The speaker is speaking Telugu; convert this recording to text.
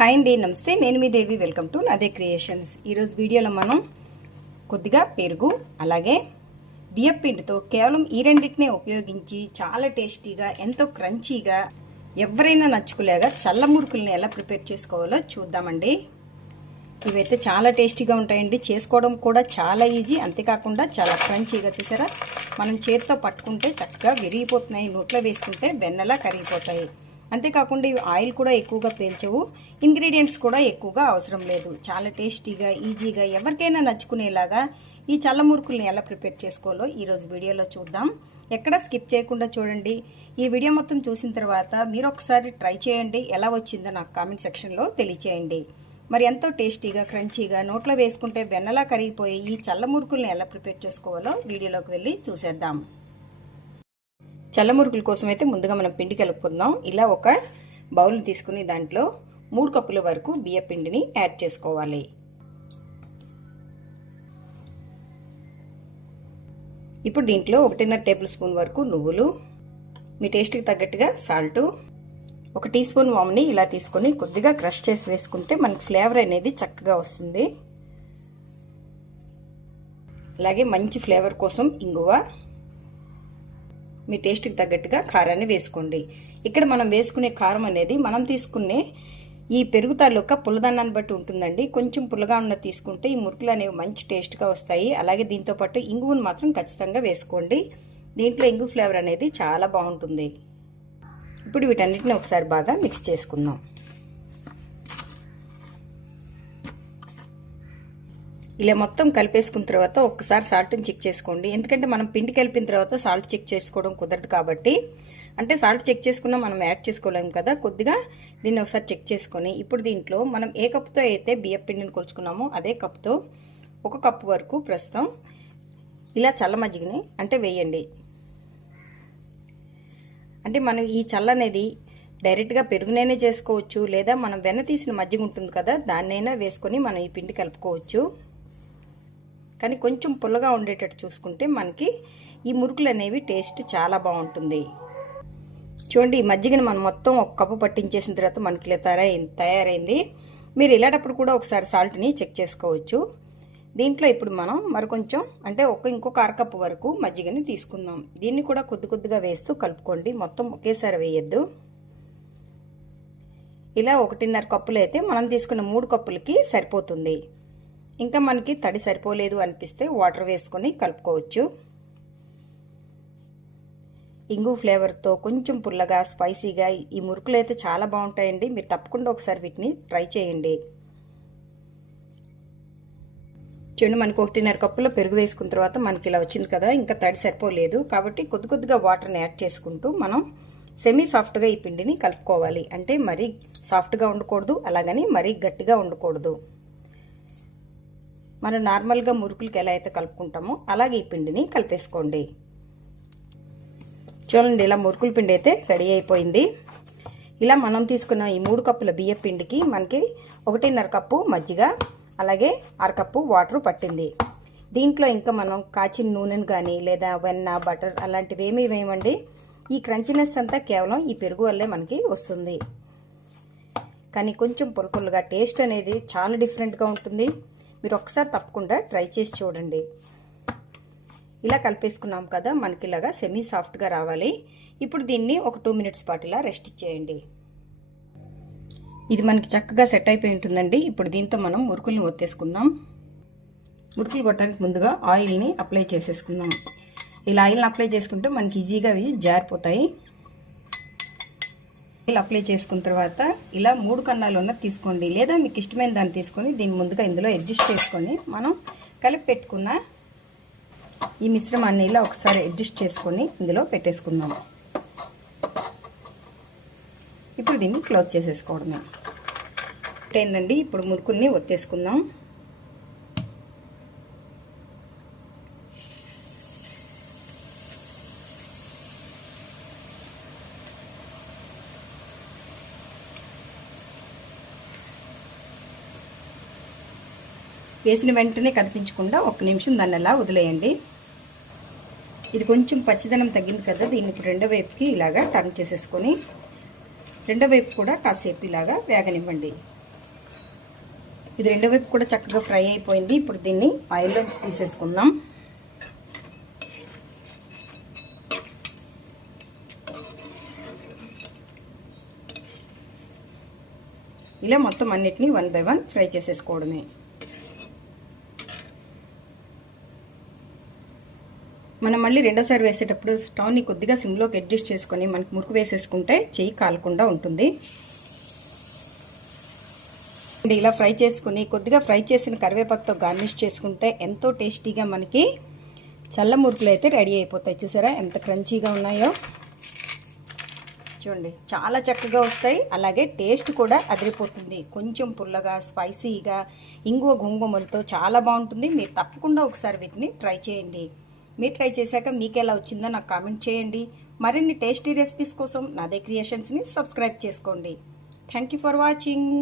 హాయ్ అండి, నమస్తే. నేను మీ దేవి. వెల్కమ్ టు నాదే క్రియేషన్స్. ఈరోజు వీడియోలో మనం కొద్దిగా పెరుగు అలాగే బియ్యం పిండితో కేవలం ఈ రెండింటినే ఉపయోగించి చాలా టేస్టీగా, ఎంతో క్రంచీగా, ఎవరైనా నచ్చుకోలేగా చల్ల మురుకుల్ని ఎలా ప్రిపేర్ చేసుకోవాలో చూద్దామండి. ఇవైతే చాలా టేస్టీగా ఉంటాయండి. చేసుకోవడం కూడా చాలా ఈజీ. అంతేకాకుండా చాలా క్రంచీగా. చూసారా, మనం చేతితో పట్టుకుంటే చక్కగా విరిగిపోతున్నాయి, నోట్లో వేసుకుంటే వెన్నలా కరిగిపోతాయి. అంతేకాకుండా ఇవి ఆయిల్ కూడా ఎక్కువగా పీల్చవు, ఇంగ్రీడియంట్స్ కూడా ఎక్కువగా అవసరం లేదు. చాలా టేస్టీగా, ఈజీగా, ఎవరికైనా నచ్చుకునేలాగా ఈ చల్ల మురుకుల్ని ఎలా ప్రిపేర్ చేసుకోవాలో ఈరోజు వీడియోలో చూద్దాం. ఎక్కడ స్కిప్ చేయకుండా చూడండి. ఈ వీడియో మొత్తం చూసిన తర్వాత మీరు ఒకసారి ట్రై చేయండి. ఎలా వచ్చిందో నాకు కామెంట్ సెక్షన్లో తెలియచేయండి. మరి ఎంతో టేస్టీగా, క్రంచీగా, నోట్లో వేసుకుంటే వెన్నలా కరిగిపోయి ఈ చల్ల మురుకుల్ని ఎలా ప్రిపేర్ చేసుకోవాలో వీడియోలోకి వెళ్ళి చూసేద్దాం. చల్ల మురుకుల కోసం అయితే ముందుగా మనం పిండి కలుపుకుందాం. ఇలా ఒక బౌల్ని తీసుకుని దాంట్లో 3 కప్పుల వరకు బియ్య పిండిని యాడ్ చేసుకోవాలి. ఇప్పుడు దీంట్లో 1.5 టేబుల్ స్పూన్ వరకు నువ్వులు, మీ టేస్ట్కి తగ్గట్టుగా సాల్టు, 1 టీ స్పూన్ వామ్ని ఇలా తీసుకొని కొద్దిగా క్రష్ చేసి వేసుకుంటే మనకి ఫ్లేవర్ అనేది చక్కగా వస్తుంది. అలాగే మంచి ఫ్లేవర్ కోసం ఇంగువ, మీ టేస్ట్కి తగ్గట్టుగా కారాన్ని వేసుకోండి. ఇక్కడ మనం వేసుకునే కారం అనేది మనం తీసుకునే ఈ పెరుగు తాలూకా పుల్లదన్నాన్ని బట్టి ఉంటుందండి. కొంచెం పుల్లగా ఉన్న తీసుకుంటే ఈ మురుకులు అనేవి మంచి టేస్ట్గా వస్తాయి. అలాగే దీంతోపాటు ఇంగువను మాత్రం ఖచ్చితంగా వేసుకోండి. దీంట్లో ఇంగు ఫ్లేవర్ అనేది చాలా బాగుంటుంది. ఇప్పుడు వీటన్నిటిని ఒకసారి బాగా మిక్స్ చేసుకుందాం. ఇలా మొత్తం కలిపేసుకున్న తర్వాత ఒక్కసారి సాల్ట్ని చెక్ చేసుకోండి. ఎందుకంటే మనం పిండి కలిపిన తర్వాత సాల్ట్ చెక్ చేసుకోవడం కుదరదు కాబట్టి, అంటే సాల్ట్ చెక్ చేసుకున్నా మనం యాడ్ చేసుకోలేము కదా, కొద్దిగా దీన్ని ఒకసారి చెక్ చేసుకొని ఇప్పుడు దీంట్లో మనం ఏ కప్పుతో అయితే బియ్యం పిండిని కొలుచుకున్నామో అదే కప్పుతో 1 కప్పు వరకు ప్రస్తుతం ఇలా చల్ల మజ్జిగని అంటే వేయండి. అంటే మనం ఈ చల్ల అనేది డైరెక్ట్గా పెరుగునైనా చేసుకోవచ్చు, లేదా మనం వెన్న తీసిన మజ్జిగ ఉంటుంది కదా దాన్నైనా వేసుకొని మనం ఈ పిండి కలుపుకోవచ్చు. కానీ కొంచెం పుల్లగా ఉండేటట్టు చూసుకుంటే మనకి ఈ మురుకులు అనేవి టేస్ట్ చాలా బాగుంటుంది. చూడండి, ఈ మజ్జిగని మనం మొత్తం 1 కప్పు పట్టించేసిన తర్వాత మనకి ఇలా తయారైంది. మీరు ఇలాంటప్పుడు కూడా ఒకసారి సాల్ట్ని చెక్ చేసుకోవచ్చు. దీంట్లో ఇప్పుడు మనం మరికొంచెం అంటే ఇంకొక 1/2 కప్పు వరకు మజ్జిగని తీసుకుందాం. దీన్ని కూడా కొద్దిగా వేస్తూ కలుపుకోండి, మొత్తం ఒకేసారి వేయద్దు. ఇలా 1.5 కప్పులు అయితే మనం తీసుకున్న 3 కప్పులకి సరిపోతుంది. ఇంకా మనకి తడి సరిపోలేదు అనిపిస్తే వాటర్ వేసుకొని కలుపుకోవచ్చు. ఇంగు ఫ్లేవర్తో కొంచెం పుల్లగా, స్పైసీగా ఈ మురుకులు అయితే చాలా బాగుంటాయండి. మీరు తప్పకుండా ఒకసారి వీటిని ట్రై చేయండి. చూడండి, మనకి 1.5 కప్పులో పెరుగు వేసుకున్న తర్వాత మనకి ఇలా వచ్చింది కదా, ఇంకా తడి సరిపోలేదు కాబట్టి కొద్దిగా వాటర్ని యాడ్ చేసుకుంటూ మనం సెమీ సాఫ్ట్గా ఈ పిండిని కలుపుకోవాలి. అంటే మరీ సాఫ్ట్గా ఉండకూడదు, అలాగని మరీ గట్టిగా ఉండకూడదు. మనం నార్మల్గా మురుకులకి ఎలా అయితే కలుపుకుంటామో అలాగే ఈ పిండిని కలిపేసుకోండి. చూడండి, ఇలా మురుకుల పిండి అయితే రెడీ అయిపోయింది. ఇలా మనం తీసుకున్న ఈ 3 కప్పుల బియ్యం పిండికి మనకి 1.5 కప్పు మజ్జిగ అలాగే 1/2 కప్పు వాటర్ పట్టింది. దీంట్లో ఇంకా మనం కాచిన నూనెను కానీ లేదా వెన్న, బటర్ అలాంటివి ఏమీ వేయమండి. ఈ క్రంచినెస్ అంతా కేవలం ఈ పెరుగు వల్లే మనకి వస్తుంది. కానీ కొంచెం పుల్లగా టేస్ట్ అనేది చాలా డిఫరెంట్గా ఉంటుంది. మీరు ఒకసారి తప్పకుండా ట్రై చేసి చూడండి. ఇలా కలిపేసుకున్నాం కదా, మనకి ఇలాగా సెమీ సాఫ్ట్గా రావాలి. ఇప్పుడు దీన్ని ఒక 2 మినిట్స్ పాటు ఇలా రెస్ట్ ఇచ్చేయండి. ఇది మనకి చక్కగా సెట్ అయిపోయి ఉంటుందండి. ఇప్పుడు దీంతో మనం మురుకుల్ని ఒత్తేసుకుందాం. మురుకులు కొట్టడానికి ముందుగా ఆయిల్ని అప్లై చేసేసుకుందాం. ఇలా ఆయిల్ని అప్లై చేసుకుంటే మనకి ఈజీగా అవి జారిపోతాయి. ఆయిల్ అప్లై చేసుకున్న తర్వాత ఇలా 3 కన్నాలు ఉన్నది తీసుకోండి, లేదా మీకు ఇష్టమైన దాన్ని తీసుకొని దీన్ని ముందుగా ఇందులో అడ్జస్ట్ చేసుకొని మనం కలిపి పెట్టుకున్న ఈ మిశ్రమాన్ని ఇలా ఒకసారి అడ్జస్ట్ చేసుకొని ఇందులో పెట్టేసుకుందాం. ఇప్పుడు దీన్ని క్లోజ్ చేసేసుకోవడమే ఏంటండి. ఇప్పుడు మురుకుల్ని ఒత్తేసుకుందాం. వేసిన వెంటనే కదిపించకుండా 1 నిమిషం దాన్ని అలా వదిలేయండి. ఇది కొంచెం పచ్చిదనం తగ్గింది కదా, దీన్ని ఇప్పుడు రెండో వైపుకి ఇలాగా టర్న్ చేసేసుకొని రెండో వైపు కూడా కాసేపు ఇలాగా వేగనివ్వండి. ఇది రెండో వైపు కూడా చక్కగా ఫ్రై అయిపోయింది. ఇప్పుడు దీన్ని ఆయిల్లోంచి తీసేసుకుందాం. ఇలా మొత్తం అన్నిటినీ 1 by 1 ఫ్రై చేసేసుకోవడమే. మనం మళ్ళీ రెండోసారి వేసేటప్పుడు స్టవ్ని కొద్దిగా సిమ్లోకి అడ్జస్ట్ చేసుకొని మనకి మురుకు వేసేసుకుంటే చెయ్యి కాలకుండా ఉంటుంది. ఇలా ఫ్రై చేసుకుని కొద్దిగా ఫ్రై చేసిన కరివేపాకుతో గార్నిష్ చేసుకుంటే ఎంతో టేస్టీగా మనకి చల్ల మురుకులు అయితే రెడీ అయిపోతాయి. చూసారా ఎంత క్రంచీగా ఉన్నాయో. చూడండి చాలా చక్కగా వస్తాయి. అలాగే టేస్ట్ కూడా అదిరిపోతుంది. కొంచెం పుల్లగా స్పైసీగా ఇంగువ గుంగుమలతో చాలా బాగుంటుంది. మీరు తప్పకుండా ఒకసారి వీటిని ట్రై చేయండి. మీరు ట్రై చేశాక మీకు ఎలా వచ్చిందో నాకు కామెంట్ చేయండి. మరిన్ని టేస్టీ రెసిపీస్ కోసం నాదే క్రియేషన్స్ని సబ్స్క్రైబ్ చేసుకోండి. Thank you for watching.